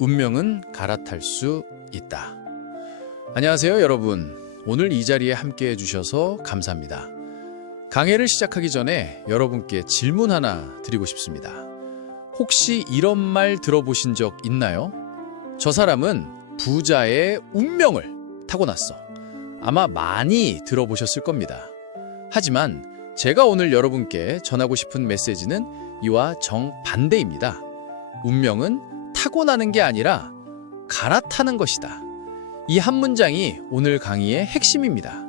운명은 갈아탈 수 있다. 안녕하세요, 여러분. 오늘 이 자리에 함께 해주셔서 감사합니다. 강해를 시작하기 전에 여러분께 질문 하나 드리고 싶습니다. 혹시 이런 말 들어보신 적 있나요? 저 사람은 부자의 운명을 타고났어. 아마 많이 들어보셨을 겁니다. 하지만 제가 오늘 여러분께 전하고 싶은 메시지는 이와 정반대입니다. 운명은 타고나는 게 아니라 갈아타는 것이다. 이 한 문장이 오늘 강의의 핵심입니다.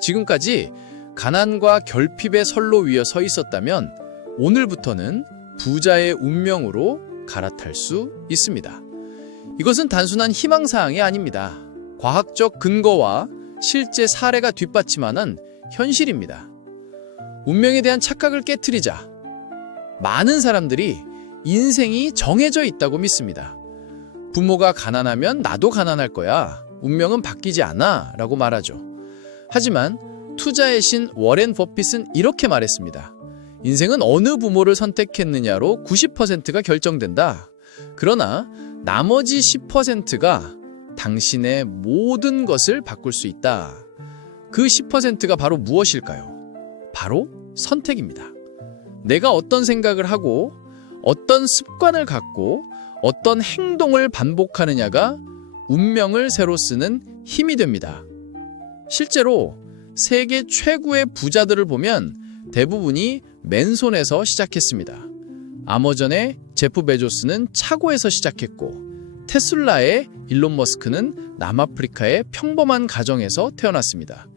지금까지 가난과 결핍의 선로 위에 서 있었다면 오늘부터는 부자의 운명으로 갈아탈 수 있습니다. 이것은 단순한 희망사항이 아닙니다. 과학적 근거와 실제 사례가 뒷받침하는 현실입니다. 운명에 대한 착각을 깨트리자 많은 사람들이 인생이 정해져 있다고 믿습니다. 부모가 가난하면 나도 가난할 거야. 운명은 바뀌지 않아 라고 말하죠. 하지만 투자의 신 워렌 버핏은 이렇게 말했습니다. 인생은 어느 부모를 선택했느냐로 90%가 결정된다. 그러나 나머지 10%가 당신의 모든 것을 바꿀 수 있다. 그 10%가 바로 무엇일까요? 바로 선택입니다. 내가 어떤 생각을 하고 어떤 습관을 갖고 어떤 행동을 반복하느냐가 운명을 새로 쓰는 힘이 됩니다. 실제로 세계 최고의 부자들을 보면 대부분이 맨손에서 시작했습니다. 아마존의 제프 베조스는 차고에서 시작했고 테슬라의 일론 머스크는 남아프리카의 평범한 가정에서 태어났습니다.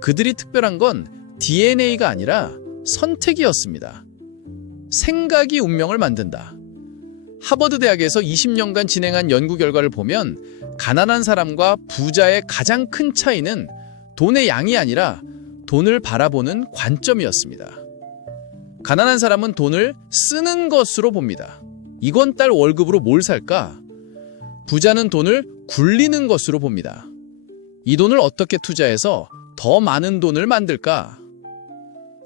그들이 특별한 건 DNA가 아니라 선택이었습니다. 생각이 운명을 만든다. 하버드 대학에서 20년간 진행한 연구 결과를 보면 가난한 사람과 부자의 가장 큰 차이는 돈의 양이 아니라 돈을 바라보는 관점이었습니다. 가난한 사람은 돈을 쓰는 것으로 봅니다. 이번 달 월급으로 뭘 살까? 부자는 돈을 굴리는 것으로 봅니다. 이 돈을 어떻게 투자해서 더 많은 돈을 만들까?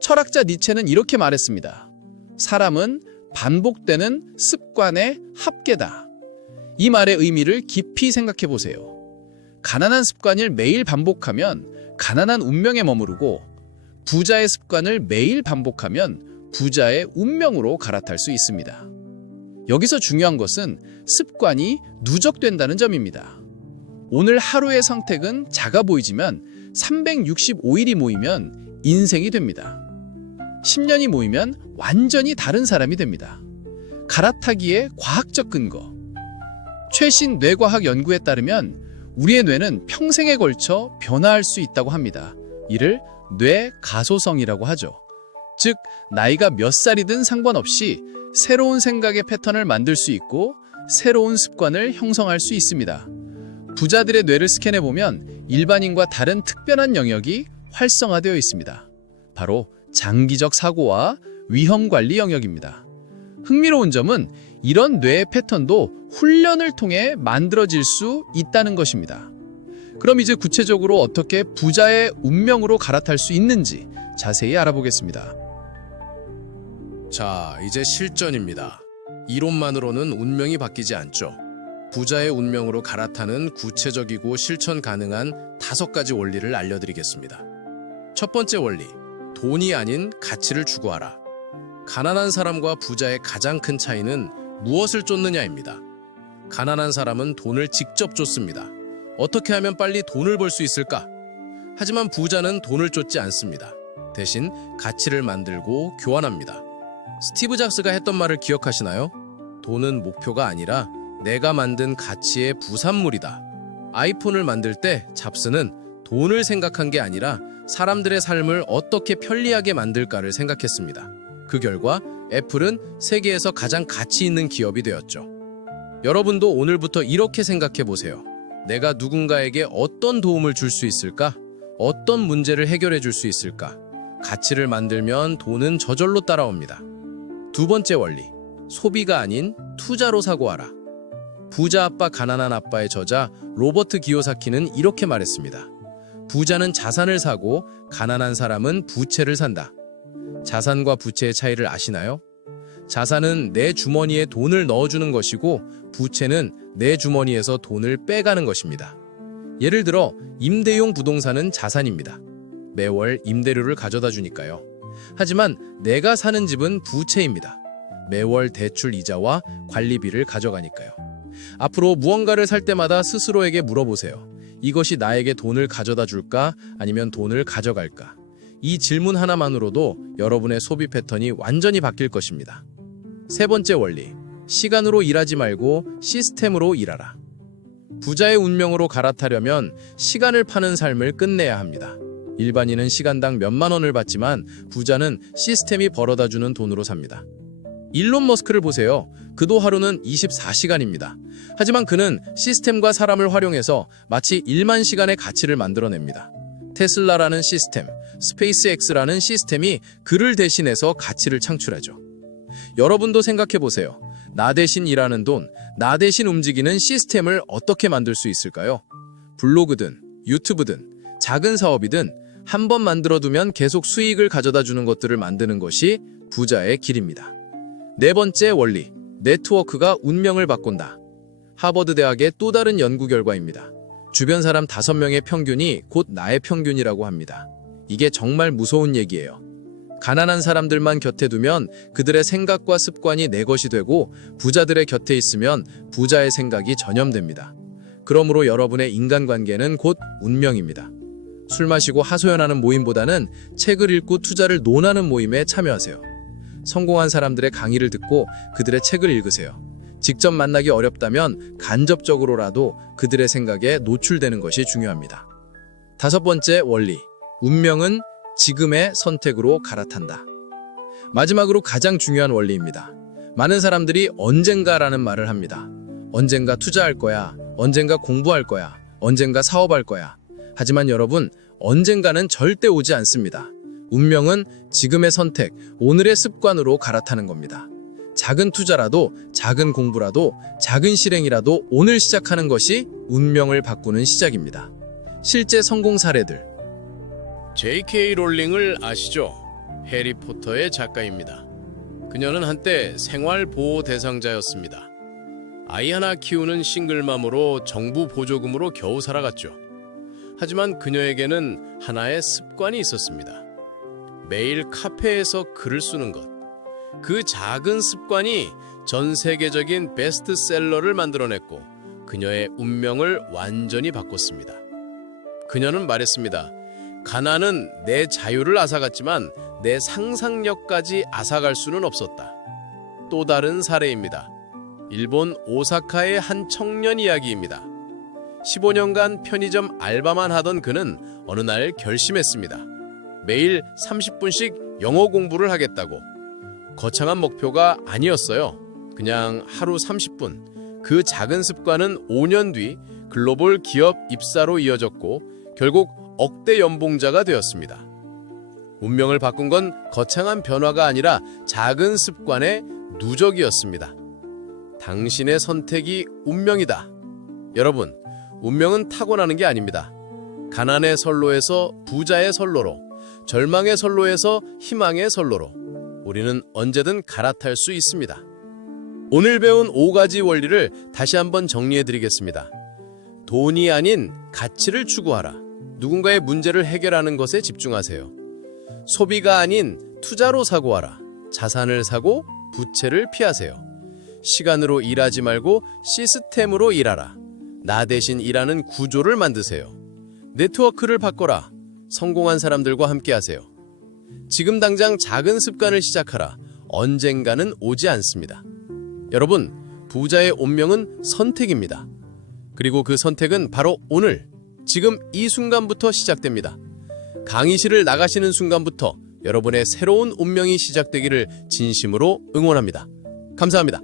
철학자 니체는 이렇게 말했습니다. 사람은 반복되는 습관의 합계다. 이 말의 의미를 깊이 생각해 보세요. 가난한 습관을 매일 반복하면 가난한 운명에 머무르고 부자의 습관을 매일 반복하면 부자의 운명으로 갈아탈 수 있습니다. 여기서 중요한 것은 습관이 누적된다는 점입니다. 오늘 하루의 선택은 작아 보이지만 365일이 모이면 인생이 됩니다. 10년이 모이면 완전히 다른 사람이 됩니다. 갈아타기의 과학적 근거. 최신 뇌과학 연구에 따르면 우리의 뇌는 평생에 걸쳐 변화할 수 있다고 합니다. 이를 뇌 가소성이라고 하죠. 즉, 나이가 몇 살이든 상관없이 새로운 생각의 패턴을 만들 수 있고 새로운 습관을 형성할 수 있습니다. 부자들의 뇌를 스캔해보면 일반인과 다른 특별한 영역이 활성화되어 있습니다. 바로 장기적 사고와 위험 관리 영역입니다. 흥미로운 점은 이런 뇌의 패턴도 훈련을 통해 만들어질 수 있다는 것입니다. 그럼 이제 구체적으로 어떻게 부자의 운명으로 갈아탈 수 있는지 자세히 알아보겠습니다. 자, 이제 실전입니다. 이론만으로는 운명이 바뀌지 않죠. 부자의 운명으로 갈아타는 구체적이고 실천 가능한 5가지 원리를 알려드리겠습니다. 첫 번째 원리, 돈이 아닌 가치를 추구하라. 가난한 사람과 부자의 가장 큰 차이는 무엇을 쫓느냐입니다. 가난한 사람은 돈을 직접 쫓습니다. 어떻게 하면 빨리 돈을 벌 수 있을까? 하지만 부자는 돈을 쫓지 않습니다. 대신 가치를 만들고 교환합니다. 스티브 잡스가 했던 말을 기억하시나요? 돈은 목표가 아니라 내가 만든 가치의 부산물이다. 아이폰을 만들 때 잡스는 돈을 생각한 게 아니라 사람들의 삶을 어떻게 편리하게 만들까를 생각했습니다. 그 결과 애플은 세계에서 가장 가치 있는 기업이 되었죠. 여러분도 오늘부터 이렇게 생각해 보세요. 내가 누군가에게 어떤 도움을 줄 수 있을까? 어떤 문제를 해결해 줄 수 있을까? 가치를 만들면 돈은 저절로 따라옵니다. 두 번째 원리, 소비가 아닌 투자로 사고하라. 부자 아빠 가난한 아빠의 저자 로버트 기요사키는 이렇게 말했습니다. 부자는 자산을 사고 가난한 사람은 부채를 산다. 자산과 부채의 차이를 아시나요? 자산은 내 주머니에 돈을 넣어주는 것이고 부채는 내 주머니에서 돈을 빼가는 것입니다. 예를 들어 임대용 부동산은 자산입니다. 매월 임대료를 가져다 주니까요. 하지만 내가 사는 집은 부채입니다. 매월 대출 이자와 관리비를 가져가니까요. 앞으로 무언가를 살 때마다 스스로에게 물어보세요. 이것이 나에게 돈을 가져다 줄까? 아니면 돈을 가져갈까? 이 질문 하나만으로도 여러분의 소비 패턴이 완전히 바뀔 것입니다. 세 번째 원리, 시간으로 일하지 말고 시스템으로 일하라. 부자의 운명으로 갈아타려면 시간을 파는 삶을 끝내야 합니다. 일반인은 시간당 몇만 원을 받지만 부자는 시스템이 벌어다주는 돈으로 삽니다. 일론 머스크를 보세요. 그도 하루는 24시간입니다. 하지만 그는 시스템과 사람을 활용해서 마치 1만 시간의 가치를 만들어냅니다. 테슬라라는 시스템, 스페이스X라는 시스템이 그를 대신해서 가치를 창출하죠. 여러분도 생각해 보세요. 나 대신 일하는 돈, 나 대신 움직이는 시스템을 어떻게 만들 수 있을까요? 블로그든 유튜브든 작은 사업이든 한 번 만들어두면 계속 수익을 가져다 주는 것들을 만드는 것이 부자의 길입니다. 네 번째 원리, 네트워크가 운명을 바꾼다. 하버드 대학의 또 다른 연구 결과입니다. 주변 사람 5명의 평균이 곧 나의 평균이라고 합니다. 이게 정말 무서운 얘기예요. 가난한 사람들만 곁에 두면 그들의 생각과 습관이 내 것이 되고 부자들의 곁에 있으면 부자의 생각이 전염됩니다. 그러므로 여러분의 인간관계는 곧 운명입니다. 술 마시고 하소연하는 모임보다는 책을 읽고 투자를 논하는 모임에 참여하세요. 성공한 사람들의 강의를 듣고 그들의 책을 읽으세요. 직접 만나기 어렵다면 간접적으로라도 그들의 생각에 노출되는 것이 중요합니다. 다섯 번째 원리, 운명은 지금의 선택으로 갈아탄다. 마지막으로 가장 중요한 원리입니다. 많은 사람들이 언젠가라는 말을 합니다. 언젠가 투자할 거야, 언젠가 공부할 거야, 언젠가 사업할 거야. 하지만 여러분, 언젠가는 절대 오지 않습니다. 운명은 지금의 선택, 오늘의 습관으로 갈아타는 겁니다. 작은 투자라도, 작은 공부라도, 작은 실행이라도 오늘 시작하는 것이 운명을 바꾸는 시작입니다. 실제 성공 사례들. J.K. 롤링을 아시죠? 해리포터의 작가입니다. 그녀는 한때 생활보호 대상자였습니다. 아이 하나 키우는 싱글맘으로 정부 보조금으로 겨우 살아갔죠. 하지만 그녀에게는 하나의 습관이 있었습니다. 매일 카페에서 글을 쓰는 것. 그 작은 습관이 전 세계적인 베스트셀러를 만들어냈고 그녀의 운명을 완전히 바꿨습니다. 그녀는 말했습니다. 가난은 내 자유를 앗아갔지만 내 상상력까지 앗아갈 수는 없었다. 또 다른 사례입니다. 일본 오사카의 한 청년 이야기입니다. 15년간 편의점 알바만 하던 그는 어느 날 결심했습니다. 매일 30분씩 영어 공부를 하겠다고. 거창한 목표가 아니었어요. 그냥 하루 30분. 그 작은 습관은 5년 뒤 글로벌 기업 입사로 이어졌고 결국 억대 연봉자가 되었습니다. 운명을 바꾼 건 거창한 변화가 아니라 작은 습관의 누적이었습니다. 당신의 선택이 운명이다. 여러분, 운명은 타고나는 게 아닙니다. 가난의 선로에서 부자의 선로로, 절망의 선로에서 희망의 선로로 우리는 언제든 갈아탈 수 있습니다. 오늘 배운 5가지 원리를 다시 한번 정리해드리겠습니다. 돈이 아닌 가치를 추구하라. 누군가의 문제를 해결하는 것에 집중하세요. 소비가 아닌 투자로 사고하라. 자산을 사고 부채를 피하세요. 시간으로 일하지 말고 시스템으로 일하라. 나 대신 일하는 구조를 만드세요. 네트워크를 바꿔라. 성공한 사람들과 함께하세요. 지금 당장 작은 습관을 시작하라. 언젠가는 오지 않습니다. 여러분, 부자의 운명은 선택입니다. 그리고 그 선택은 바로 오늘, 지금 이 순간부터 시작됩니다. 강의실을 나가시는 순간부터 여러분의 새로운 운명이 시작되기를 진심으로 응원합니다. 감사합니다.